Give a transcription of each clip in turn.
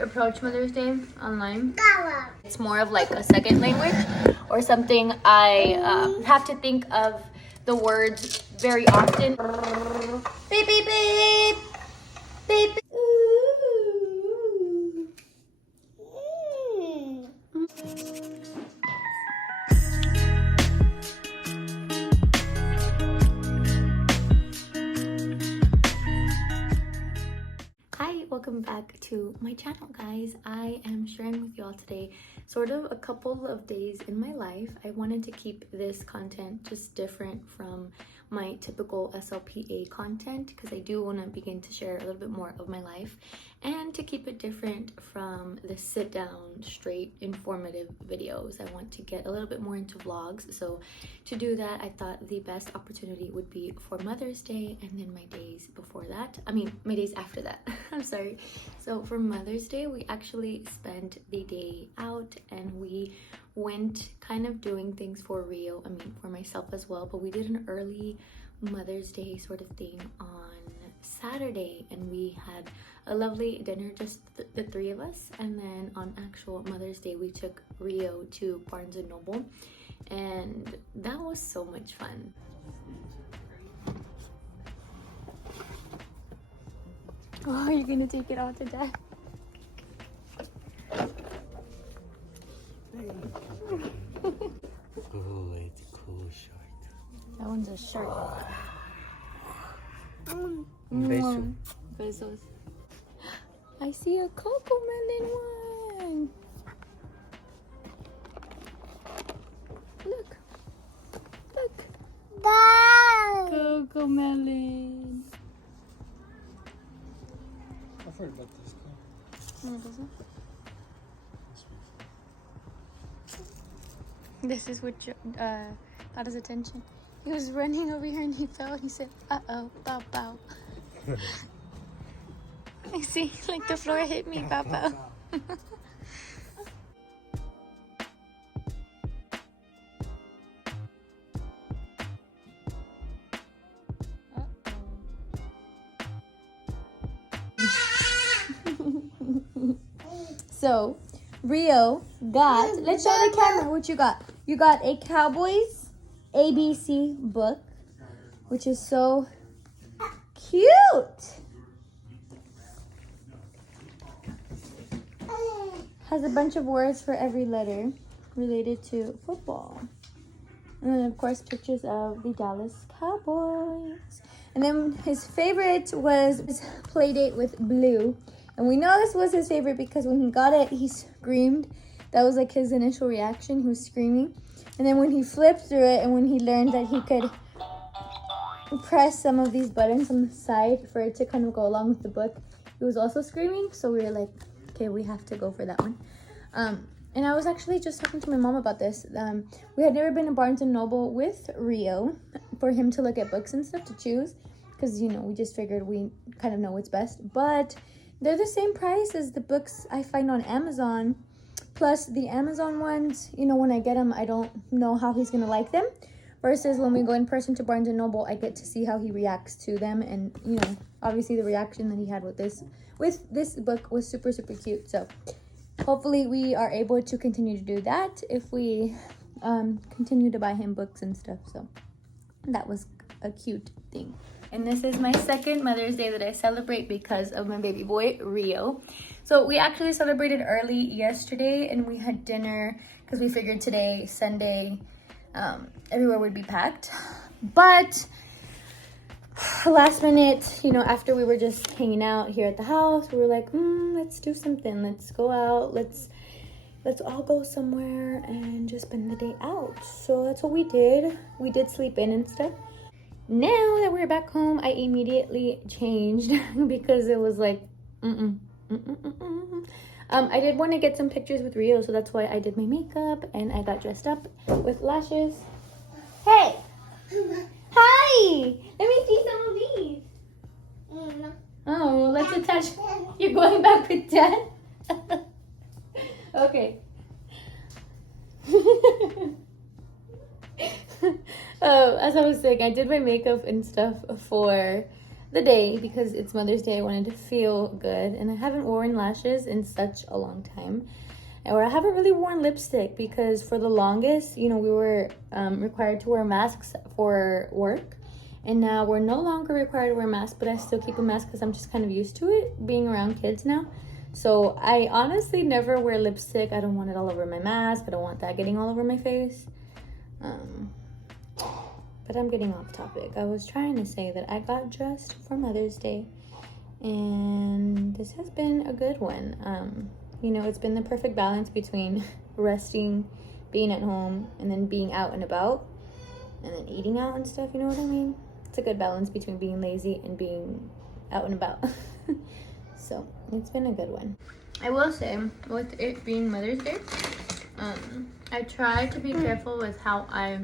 approach Mother's Day online. It's more of like a second language or something I have to think of the words very often. Beep, beep, beep. Beep, beep. Hi, welcome back to my channel, guys. I am sharing with y'all today sort of a couple of days in my life. I wanted to keep this content just different from my typical SLPA content because I do want to begin to share a little bit more of my life and to keep it different from the sit down, straight, informative videos. I want to get a little bit more into vlogs. So to do that, I thought the best opportunity would be for Mother's Day and then my days before that. My days after that. I'm sorry. So for Mother's Day, we actually spent the day out and we went kind of doing things for Rio, for myself as well, but we did an early Mother's Day sort of thing on Saturday and we had a lovely dinner, just the three of us, and then on actual Mother's Day we took Rio to Barnes & Noble and that was so much fun. Oh, you're gonna take it out to Dad? Good, cool shirt. That one's a shirt. Beso. Besos. I see a Coco Melon one. Look. Coco Melon. I've heard about this guy. No, it doesn't. This is what got his attention. He was running over here and he fell and he said, "Uh-oh, bow bow." I see, like the floor hit me, bow bow. So, Rio got, let's show the camera what you got. You got a Cowboys ABC book, which is so cute. Has a bunch of words for every letter related to football. And then, of course, pictures of the Dallas Cowboys. And then his favorite was his play date with Blue. And we know this was his favorite because when he got it, he screamed. That was like his initial reaction. He was screaming. And then when he flipped through it and when he learned that he could press some of these buttons on the side for it to kind of go along with the book, he was also screaming. So we were like, okay, we have to go for that one. And I was actually just talking to my mom about this. We had never been to Barnes & Noble with Rio for him to look at books and stuff to choose. Because, we just figured we kind of know what's best. But they're the same price as the books I find on Amazon. Plus, the Amazon ones, when I get them, I don't know how he's going to like them. Versus when we go in person to Barnes & Noble, I get to see how he reacts to them. And, obviously the reaction that he had with this book was super, super cute. So, hopefully we are able to continue to do that if we continue to buy him books and stuff. So, that was a cute thing. And this is my second Mother's Day that I celebrate because of my baby boy, Rio. So we actually celebrated early yesterday and we had dinner because we figured today, Sunday, everywhere would be packed. But last minute, after we were just hanging out here at the house, we were like, let's do something. Let's go out. Let's all go somewhere and just spend the day out. So that's what we did. We did sleep in and stuff. Now that we're back home, I immediately changed because it was like, I did want to get some pictures with Rio, so that's why I did my makeup and I got dressed up with lashes. Hey! Hi! Let me see some of these. Oh, let's attach. You're going back with Dad? Okay. As I was saying, I did my makeup and stuff for the day, because it's Mother's Day, I wanted to feel good. And I haven't worn lashes in such a long time. Or I haven't really worn lipstick because for the longest, you know, we were required to wear masks for work. And now we're no longer required to wear masks, but I still keep a mask because I'm just kind of used to it being around kids now. So I honestly never wear lipstick. I don't want it all over my mask. I don't want that getting all over my face. But I'm getting off topic. I was trying to say that I got dressed for Mother's Day. And this has been a good one. You know, it's been the perfect balance between resting, being at home, and then being out and about. And then eating out and stuff, you know what I mean? It's a good balance between being lazy and being out and about. So it's been a good one. I will say, with it being Mother's Day, I try to be careful with how I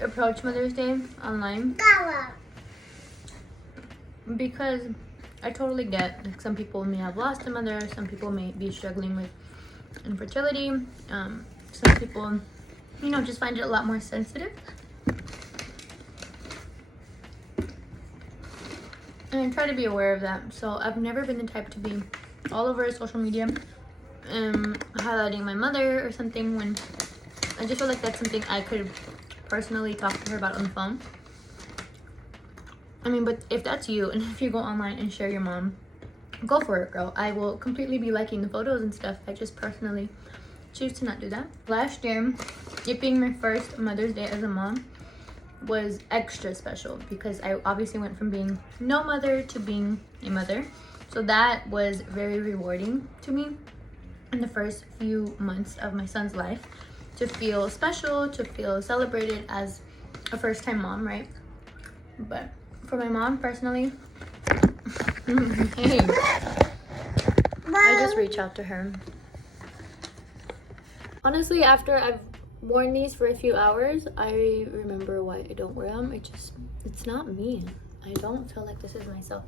approach Mother's Day online, because I totally get, like, some people may have lost a mother, some people may be struggling with infertility, some people, you know, just find it a lot more sensitive. And I try to be aware of that. So I've never been the type to be all over social media highlighting my mother or something, when I just feel like that's something I could personally talk to her about on the phone. I mean, but if that's you, and if you go online and share your mom, go for it, girl. I will completely be liking the photos and stuff. I just personally choose to not do that. Last year, it being my first Mother's Day as a mom, was extra special because I obviously went from being no mother to being a mother. So that was very rewarding to me in the first few months of my son's life, to feel special, to feel celebrated as a first-time mom, right? But for my mom personally, hey, I just reach out to her. Honestly, after I've worn these for a few hours, I remember why I don't wear them. It's not me. I don't feel like this is myself.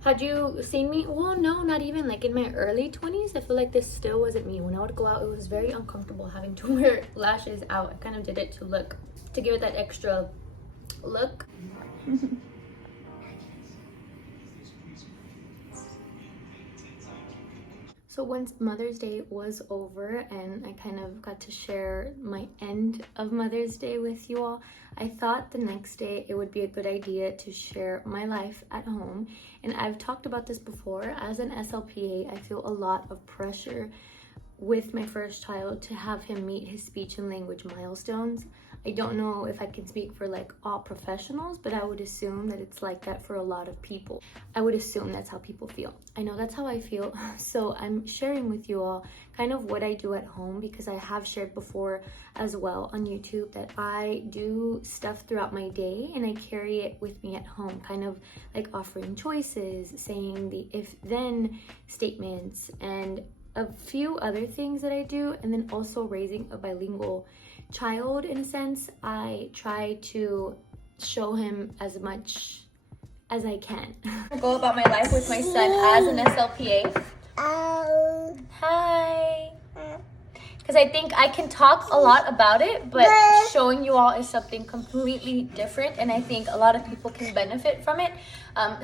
Had you seen me? Well, no, not even. Like in my early 20s, I feel like this still wasn't me. When I would go out, it was very uncomfortable having to wear lashes out. I kind of did it to give it that extra look. So once Mother's Day was over and I kind of got to share my end of Mother's Day with you all, I thought the next day it would be a good idea to share my life at home. And I've talked about this before. As an SLPA, I feel a lot of pressure with my first child to have him meet his speech and language milestones. I don't know if I can speak for like all professionals, but I would assume that it's like that for a lot of people. I would assume that's how people feel. I know that's how I feel. So I'm sharing with you all kind of what I do at home, because I have shared before as well on YouTube that I do stuff throughout my day and I carry it with me at home, kind of like offering choices, saying the if-then statements, and a few other things that I do. And then also raising a bilingual child, in a sense, I try to show him as much as I can. I go about my life with my son as an SLPA. Hi. Because I think I can talk a lot about it, but showing you all is something completely different, and I think a lot of people can benefit from it.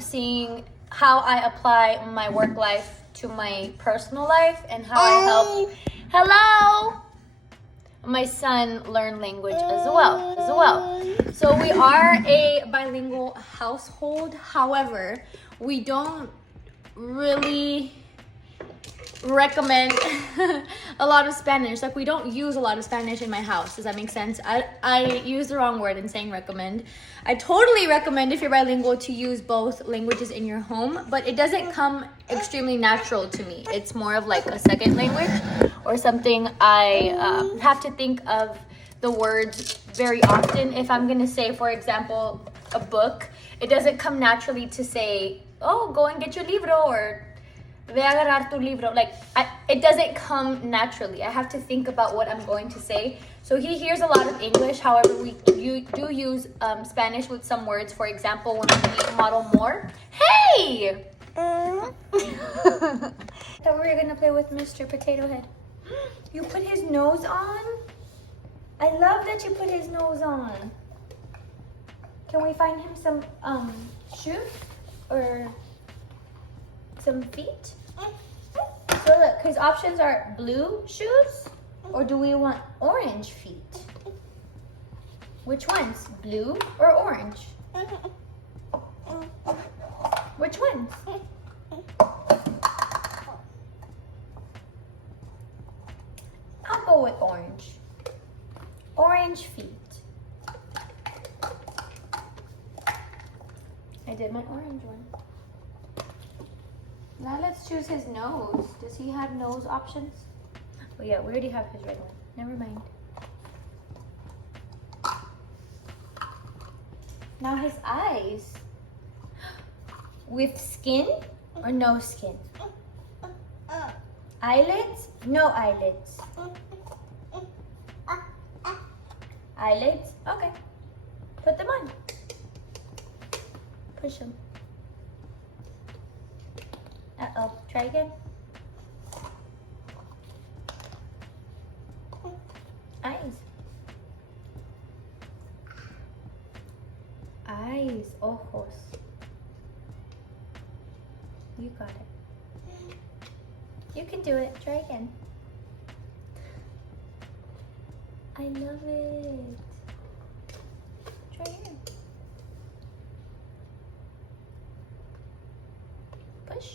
Seeing how I apply my work life to my personal life and how I help my son learn language as well. So we are a bilingual household. However, we don't really recommend a lot of Spanish. Like, we don't use a lot of Spanish in my house. Does that make sense? I use the wrong word in saying recommend. I totally recommend, if you're bilingual, to use both languages in your home, but it doesn't come extremely natural to me. It's more of like a second language or something. I have to think of the words very often. If I'm gonna say, for example, a book, it doesn't come naturally to say, oh, go and get your libro, or ve a agarrar tu libro. Like, it doesn't come naturally. I have to think about what I'm going to say. So he hears a lot of English. However, we do use Spanish with some words. For example, when we meet Model More. Hey! I thought we were gonna play with Mr. Potato Head. You put his nose on? I love that you put his nose on. Can we find him some shoes or some feet? So look, his options are blue shoes, or do we want orange feet? Which ones? Blue or orange? Which ones? I'll go with orange. Orange feet. I did my orange one. Now let's choose his nose. Does he have nose options? Oh yeah, we already have his red one. Never mind. Now his eyes. With skin or no skin? Eyelids? No eyelids. Eyelids? Okay. Put them on. Push them. Uh-oh. Try again. Eyes. Eyes. Ojos. You got it. You can do it. Try again. I love it. Try again. Push.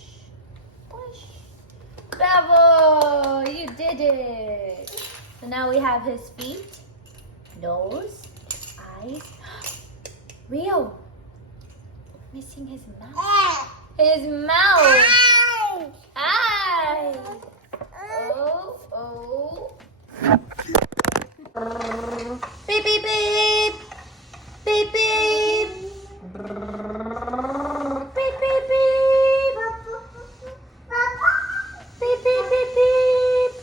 Push. Bravo! You did it. So now we have his feet, nose, eyes. Rio. Missing his mouth. His mouth. Eyes. Oh, oh. Beep, beep, beep. Beep, beep. Beep, beep, beep. Beep, beep, beep, beep.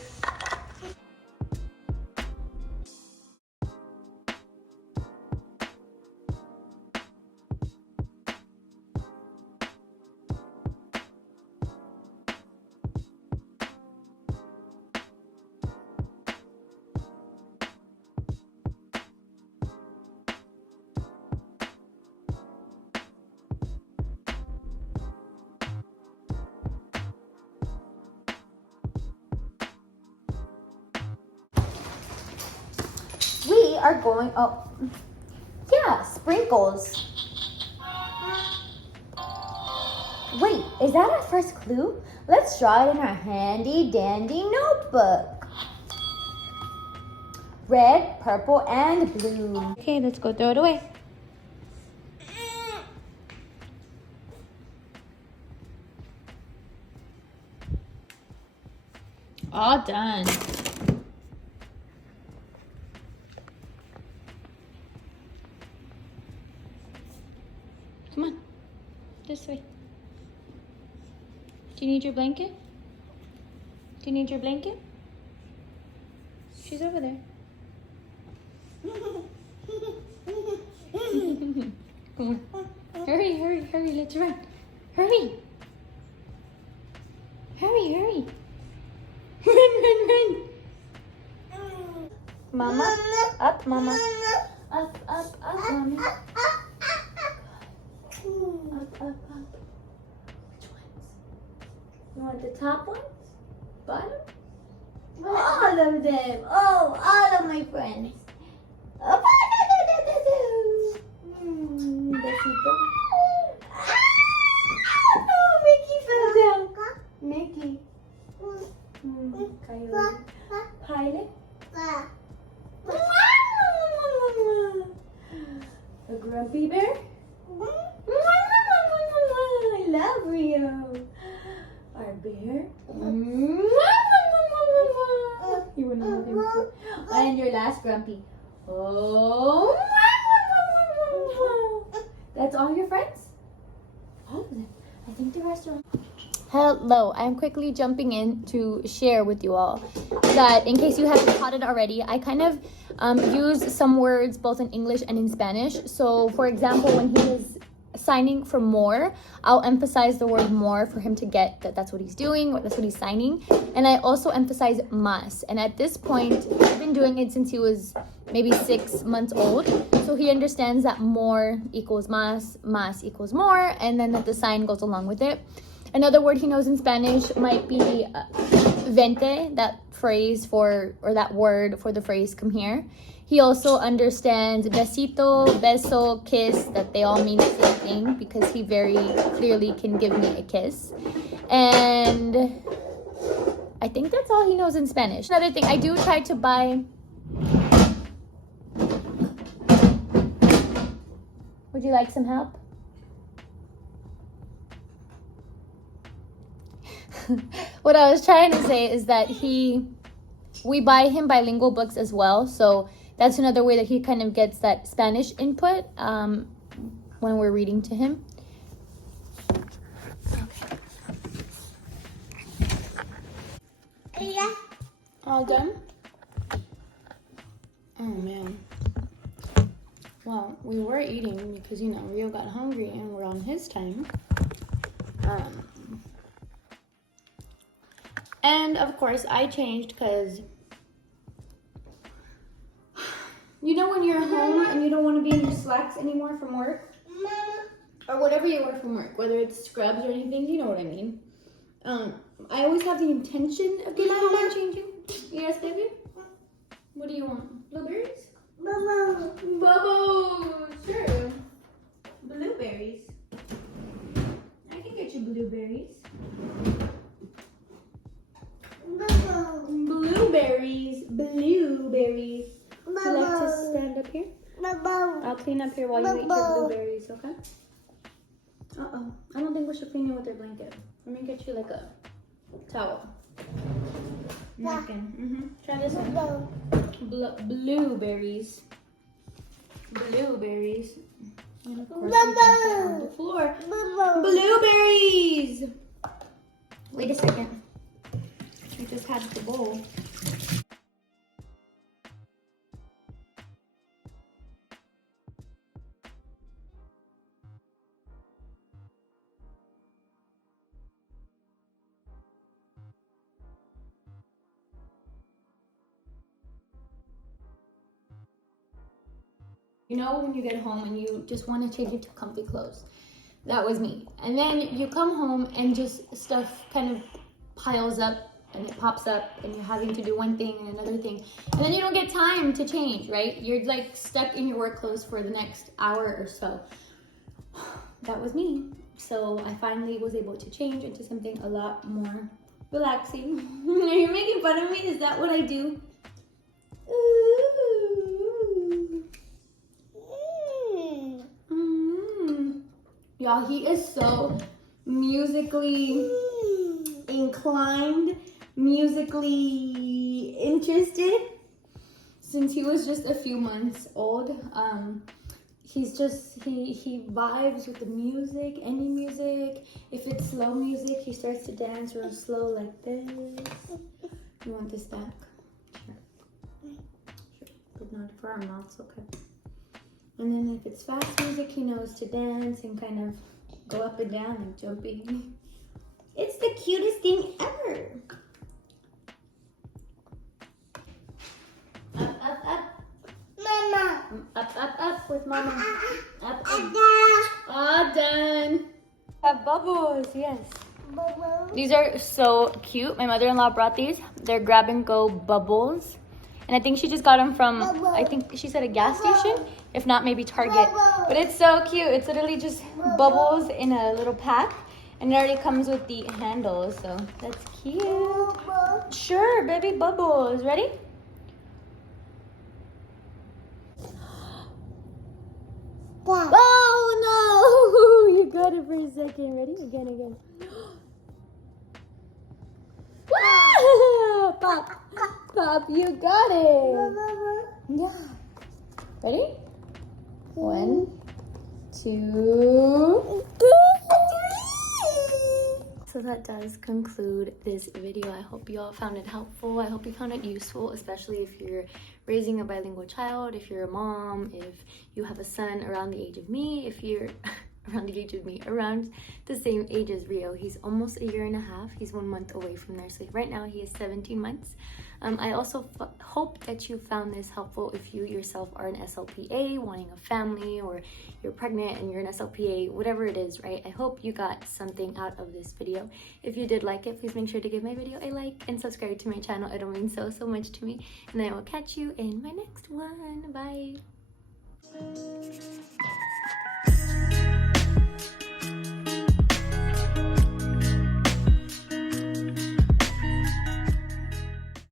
We are going, oh, yeah, sprinkles. Wait, is that our first clue? Let's draw it in our handy dandy notebook. Red, purple, and blue. Okay, let's go throw it away. All done. Come on, this way. Do you need your blanket? Do you need your blanket? She's over there. Come on. Hurry, hurry, hurry, let's run. Hurry. Hurry, hurry. Run, run, run. Mama, up, mama. Up, mommy. Up, up. Which ones? You want the top ones? Bottom? All of them. Oh, all of my friends. Oh, besito. Oh, Mickey fell down. Mickey. Coyote. Pilot. A grumpy bear. I love Rio. Our bear. You wouldn't love him too. And your last grumpy. Oh. That's all your friends? All of them. I think the rest are. Hello, I'm quickly jumping in to share with you all that in case you haven't caught it already, I kind of use some words both in English and in Spanish. So for example, when he is signing for more, I'll emphasize the word more for him to get that that's what he's doing, that's what he's signing. And I also emphasize más. And at this point, I've been doing it since he was maybe 6 months old. So he understands that more equals más, más equals more, and then that the sign goes along with it. Another word he knows in Spanish might be vente, that phrase for, or that word for the phrase come here. He also understands besito, beso, kiss, that they all mean the same thing because he very clearly can give me a kiss. And I think that's all he knows in Spanish. Another thing, I do try to buy... Would you like some help? What I was trying to say is that we buy him bilingual books as well. So that's another way that he kind of gets that Spanish input when we're reading to him. Okay. All done? Oh man. Well, we were eating because, you know, Rio got hungry and we're on his time. And of course I changed because, you know, when you're home and you don't want to be in your slacks anymore from work, or whatever you wear from work, whether it's scrubs or anything, you know what I mean. I always have the intention of getting home and changing. Yes, baby? What do you want? Blueberries? Bubbles! Sure. Blueberries. I can get you blueberries. Blueberries. Blueberries. Would you like to stand up here? I'll clean up here while you eat your blueberries, okay? Uh-oh. I don't think we should clean you with your blanket. Let me get you like a towel. Napkin. Try this one. Blueberries. Blueberries. And of course we dump it on the floor. Blueberries! Wait a second. I just had the bowl. You know when you get home and you just want to change into comfy clothes. That was me. And then you come home and just stuff kind of piles up and it pops up and you're having to do one thing and another thing. And then you don't get time to change, right? You're like stuck in your work clothes for the next hour or so. That was me. So I finally was able to change into something a lot more relaxing. Are you making fun of me? Is that what I do? Y'all, he is so musically inclined, musically interested since he was just a few months old. He's just, he vibes with the music, any music. If it's slow music, he starts to dance real slow like this. You want this back? Sure. But not for our mouths, okay. And then if it's fast music, he knows to dance and kind of go up and down and jumping. It's the cutest thing ever. Up, up, up. Mama. Up, up, up with mama. Up, up. All done. Have bubbles, yes. Bubbles. These are so cute. My mother-in-law brought these. They're grab and go bubbles. And I think she just got them from, I think she said a gas station. If not, maybe Target. But it's so cute. It's literally just bubbles in a little pack. And it already comes with the handles. So that's cute. Sure, baby bubbles. Ready? Oh, no. You got it for a second. Ready? Again. Pop, you got it. Yeah. Ready? 1, 2. So that does conclude this video. I hope you all found it helpful. I hope you found it useful, especially if you're raising a bilingual child, if you're a mom, if you have a son around the age of me, if you're around the age of me, around the same age as Rio. He's almost a year and a half. He's 1 month away from there. So right now he is 17 months. I also hope that you found this helpful if you yourself are an SLPA, wanting a family, or you're pregnant and you're an SLPA, whatever it is, right? I hope you got something out of this video. If you did like it, please make sure to give my video a like and subscribe to my channel. It'll mean so much to me. And I will catch you in my next one. Bye.